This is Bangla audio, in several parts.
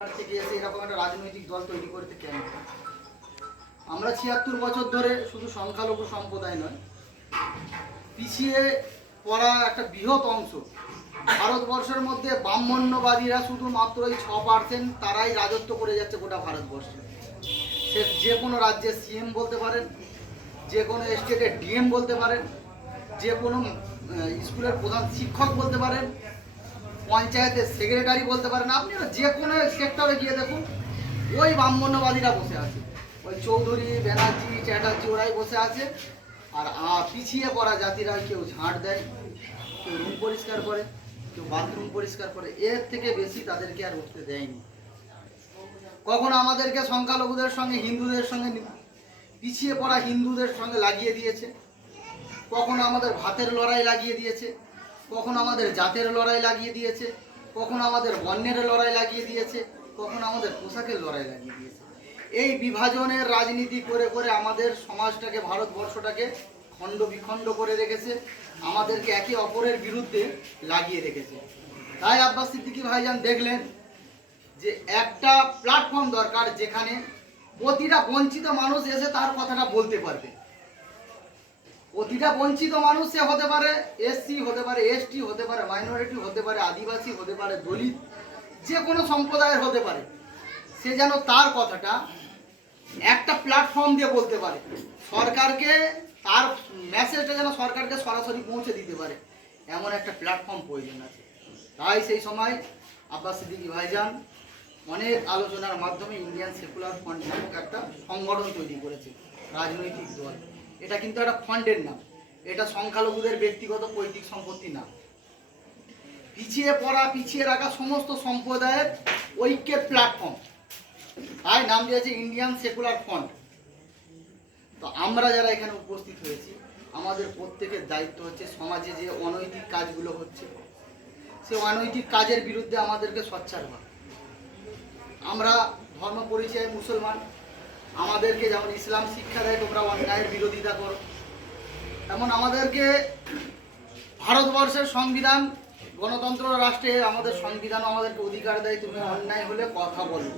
থেকে এসে এরকম একটা রাজনৈতিক দল তৈরি করতে কেন? আমরা ৭৬ বছর ধরে শুধু সংখ্যালঘু সম্প্রদায় নয়, পিছিয়ে পড়া একটা বৃহৎ অংশ ভারতবর্ষের মধ্যে ব্রাহ্মণ্যবাদীরা শুধুমাত্র এই 6% তারাই রাজত্ব করে যাচ্ছে গোটা ভারতবর্ষে। সে যে কোনো রাজ্যের সিএম বলতে পারেন, যে কোনো স্টেটের ডিএম বলতে পারেন, যে কোনো স্কুলের প্রধান শিক্ষক বলতে পারেন, পঞ্চায়েতের সেক্রেটারি বলতে পারেন, আপনি যে কোনো সেক্টরে গিয়ে দেখুন ওই ব্রাহ্মণ্যবাদীরা বসে আছে, ওই চৌধুরী, ব্যানার্জি, চ্যাটার্জি ওরাই বসে আছে। আর পিছিয়ে পড়া জাতিরা কেউ ঝাঁট দেয়, কেউ রুম পরিষ্কার করে, কেউ বাথরুম পরিষ্কার করে, এর থেকে বেশি তাদেরকে আর উঠতে দেয়নি। কখনো আমাদেরকে সংখ্যালঘুদের সঙ্গে হিন্দুদের সঙ্গে, পিছিয়ে পড়া হিন্দুদের সঙ্গে লাগিয়ে দিয়েছে, কখনো আমাদের ভাতের লড়াই লাগিয়ে দিয়েছে, কখনো আমাদের জাতের লড়াই লাগিয়ে দিয়েছে, কখনো আমাদের বর্ণের লড়াই লাগিয়ে দিয়েছে, কখনো আমাদের পোশাকের লড়াই লাগিয়ে দিয়েছে। এই বিভাজনের রাজনীতি করে করে আমাদের সমাজটাকে, ভারতবর্ষটাকে খণ্ড বিখণ্ড করে রেখেছে, আমাদেরকে একে অপরের বিরুদ্ধে লাগিয়ে রেখেছে। তাই আব্বাস সিদ্দিকী ভাইজান দেখলেন যে একটা প্ল্যাটফর্ম দরকার যেখানে প্রতিটা বঞ্চিত মানুষ এসে তার কথাটা বলতে পারবে। প্রতিটা বঞ্চিত মানুষ সে হতে পারে এসসি, হতে পারে এসটি, হতে পারে মাইনরিটি, হতে পারে আদিবাসী, হতে পারে দলিত, যে কোনো সম্প্রদায়ের হতে পারে, সে যেন তার কথাটা একটা প্ল্যাটফর্ম দিয়ে বলতে পারে, সরকারকে তার মেসেজটা যেন সরকারকে সরাসরি পৌঁছে দিতে পারে, এমন একটা প্ল্যাটফর্ম প্রয়োজন আছে। তাই সেই সময় আব্বাস সিদ্দিকী ভাইজান অনেক আলোচনার মাধ্যমে ইন্ডিয়ান সেকুলার ফ্রন্ট নামক একটা সংগঠন তৈরি করেছে, রাজনৈতিক দল। এটা কিন্তু একটা ফান্ডের নাম, এটা সংখ্যালঘুদের ব্যক্তিগত পৈতৃক সম্পত্তি না। পিছিয়ে পড়া, পিছিয়ে রাখা সমস্ত সম্প্রদায়ের ঐক্যের প্ল্যাটফর্ম, তাই নাম দিয়েছে ইন্ডিয়ান সেকুলার ফ্রন্ট। তো আমরা যারা এখানে উপস্থিত হয়েছি, আমাদের প্রত্যেকের দায়িত্ব হচ্ছে সমাজে যে অনৈতিক কাজগুলো হচ্ছে, সে অনৈতিক কাজের বিরুদ্ধে আমাদেরকে সোচ্চার হওয়া। আমরা ধর্ম পরিচয়ে মুসলমান, আমাদেরকে যেমন ইসলাম শিক্ষা দেয় তোমরা অন্যায়ের বিরোধিতা করো, তেমন আমাদেরকে ভারতবর্ষের সংবিধান, গণতন্ত্র রাষ্ট্রে আমাদের সংবিধানও আমাদেরকে অধিকার দেয়, তুমি অন্যায় হলে কথা বলো,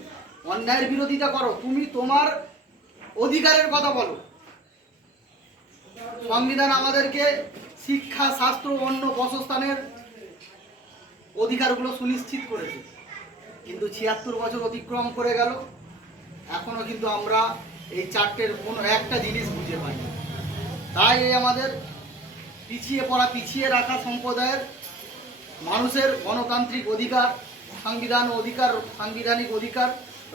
অন্যায়ের বিরোধিতা করো, তুমি তোমার অধিকারের কথা বলো। সংবিধান আমাদেরকে শিক্ষা, স্বাস্থ্য, অন্য বাসস্থানের অধিকারগুলো সুনিশ্চিত করেছে, কিন্তু ৭৬ বছর অতিক্রম করে গেল, এখনো কিন্তু আমরা এই চারটের কোনো একটা জিনিস বুঝে পাইনি। তাই এই আমাদের পিছিয়ে পড়া, পিছিয়ে রাখা সম্প্রদায়ের মানুষের গণতান্ত্রিক অধিকার, সাংবিধানিক অধিকার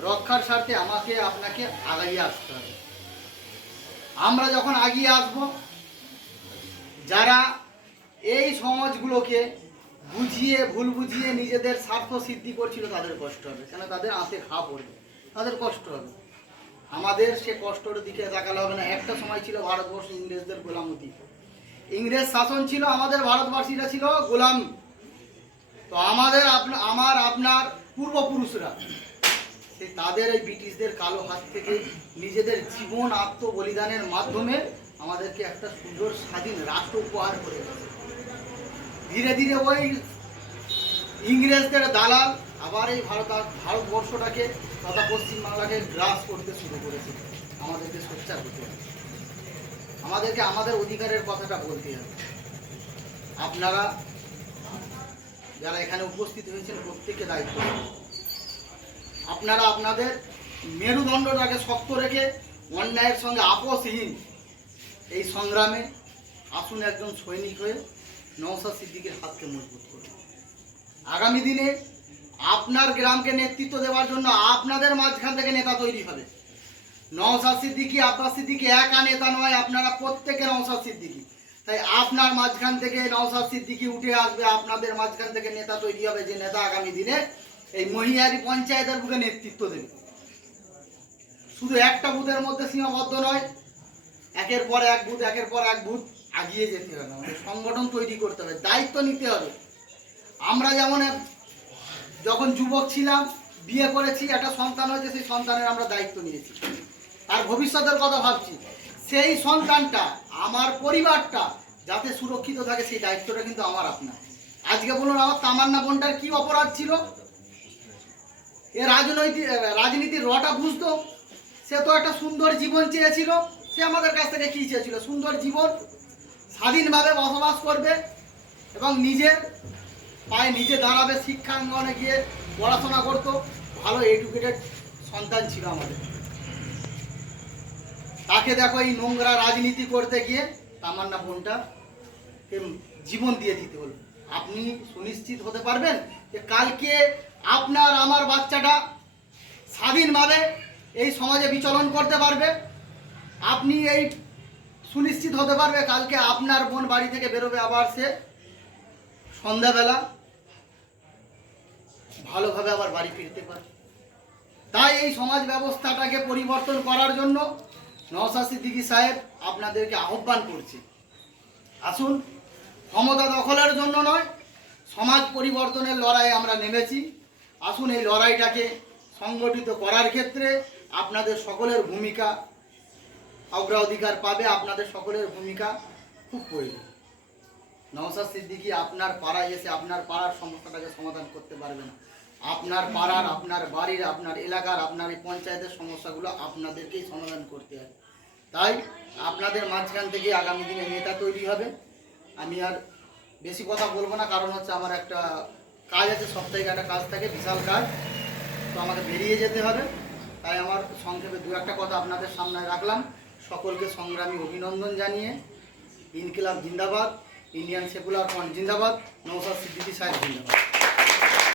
রক্ষার স্বার্থে আমাকে আপনাকে আগিয়ে আসতে হবে। আমরা যখন আগিয়ে আসব, যারা এই সমাজগুলোকে বুঝিয়ে, ভুল বুঝিয়ে নিজেদের স্বার্থ সিদ্ধি করছিল, তাদের কষ্ট হবে, কেন তাদের আঁতে ঘা পড়বে, তাদের কষ্ট হবে। আমাদের সে কষ্টের দিকে তাকালে হবে না। একটা সময় ছিল ভারতবর্ষ ইংরেজদের গোলামতি, ইংরেজ শাসন ছিল, আমাদের ভারতবাসীরা ছিল গোলাম। তো আমাদের আপনার পূর্বপুরুষরা সেই তাদের এই ব্রিটিশদের কালো হাত থেকে নিজেদের জীবন আত্মবলিদানের মাধ্যমে আমাদেরকে একটা সুন্দর স্বাধীন রাষ্ট্র উপহার করে গেছে। ধীরে ধীরে ওই ইংরেজদের দালাল আবার এই ভারতবর্ষটাকে তথা পশ্চিমবাংলাকে গ্রাস করতে শুরু করেছে। আমাদেরকে সোচ্চার হতে হবে, আমাদেরকে আমাদের অধিকারের কথাটা বলতে হবে। আপনারা যারা এখানে উপস্থিত হয়েছেন প্রত্যেকে দায়িত্ব, আপনারা আপনাদের মেরুদণ্ডটাকে শক্ত রেখে অন্যায়ের সঙ্গে আপোষহীন এই সংগ্রামে আসুন, একজন সৈনিক হয়ে নওশাদ সিদ্দিকীর হাতকে মজবুত করুন। আগামী দিনে আপনার গ্রামকে নেতৃত্ব দেওয়ার জন্য আপনাদের মাঝখান থেকে নেতা তৈরি হবে। নওশাদ সিদ্দিকী, আব্বাস সিদ্দিকী একা নেতা নয়, আপনারা প্রত্যেকে নওশাদ সিদ্দিকী। তাই আপনার মাঝখান থেকে নওশাদ সিদ্দিকী উঠে আসবে, আপনাদের মাঝখান থেকে নেতা তৈরি হবে, যে নেতা আগামী দিনে এই মহিয়ারি পঞ্চায়েতের বুকে নেতৃত্ব দেবে। শুধু একটা বুথের মধ্যে সীমাবদ্ধ নয়, একের পর এক বুথ, একের পর এক বুথ আগিয়ে যেতে হবে, আমাদের সংগঠন তৈরি করতে হবে, দায়িত্ব নিতে হবে। আমরা যেমন যখন যুবক ছিলাম, বিয়ে করেছি, একটা সন্তান হয়েছে, সেই সন্তানের আমরা দায়িত্ব নিয়েছি, তার ভবিষ্যতের কথা ভাবছি, সেই সন্তানটা, আমার পরিবারটা যাতে সুরক্ষিত থাকে, সেই দায়িত্বটা কিন্তু আমার আপনার। আজকে বলুন, আমার তামান্না বোনটার কি অপরাধ ছিল? এ রাজনীতির রটা বুঝতো। সে তো একটা সুন্দর জীবন চেয়েছিল। সে আমাদের কাছ থেকে কী চেয়েছিল? সুন্দর জীবন, স্বাধীনভাবে বসবাস করবে এবং নিজের পায়ে নিজে দাঁড়াবে, শিক্ষাঙ্গনে গিয়ে পড়াশোনা করতো। ভালো এডুকেটেড সন্তান ছিল আমাদের। তাকে দেখো এই নোংরা রাজনীতি করতে গিয়ে তামান্না বোনটা জীবন দিয়ে দিতে হলো। আপনি সুনিশ্চিত হতে পারবেন যে কালকে আপনার আমার বাচ্চাটা স্বাধীনভাবে এই সমাজে বিচরণ করতে পারবে? আপনি এই সুনিশ্চিত হতে পারবে কালকে আপনার বোন বাড়ি থেকে বেরোবে, আবার সে সন্ধ্যাবেলা ভালোভাবে আবার বাড়ি ফিরতে পারে? তাই এই সমাজ ব্যবস্থাটাকে পরিবর্তন করার জন্য নওশাদ সিদ্দিকী সাহেব আপনাদেরকে আহ্বান করছে, আসুন। ক্ষমতা দখলের জন্য নয়, সমাজ পরিবর্তনের লড়াইয়ে আমরা নেমেছি। আসুন, এই লড়াইটাকে সংগঠিত করার ক্ষেত্রে আপনাদের সকলের ভূমিকা অগ্রাধিকার পাবে। আপনাদের সকলের ভূমিকা খুব প্রয়োজন। নওশাদ সিদ্দিকী আপনার পাড়ায় এসে আপনার পাড়ার সমস্যাটাকে সমাধান করতে পারবে না। আপনার পাড়ার, আপনার বাড়ির, আপনার এলাকার, আপনার এই পঞ্চায়েতের সমস্যাগুলো আপনাদেরকেই সমাধান করতে হবে। তাই আপনাদের মাঝখান থেকে আগামী দিনে নেতা তৈরি হবে। আমি আর বেশি কথা বলবো না, কারণ হচ্ছে আমার একটা কাজ আছে, সপ্তাহে একটা কাজ থাকে, বিশাল কাজ, তো আমাকে বেরিয়ে যেতে হবে। তাই আমার সংক্ষেপে দু একটা কথা আপনাদের সামনে রাখলাম। সকলকে সংগ্রামী অভিনন্দন জানিয়ে ইনকিলাব জিন্দাবাদ, ইন্ডিয়ান সেকুলার ফ্রন্ট জিন্দাবাদ, নওশাদ সিদ্দিকী সাহেব জিন্দাবাদ।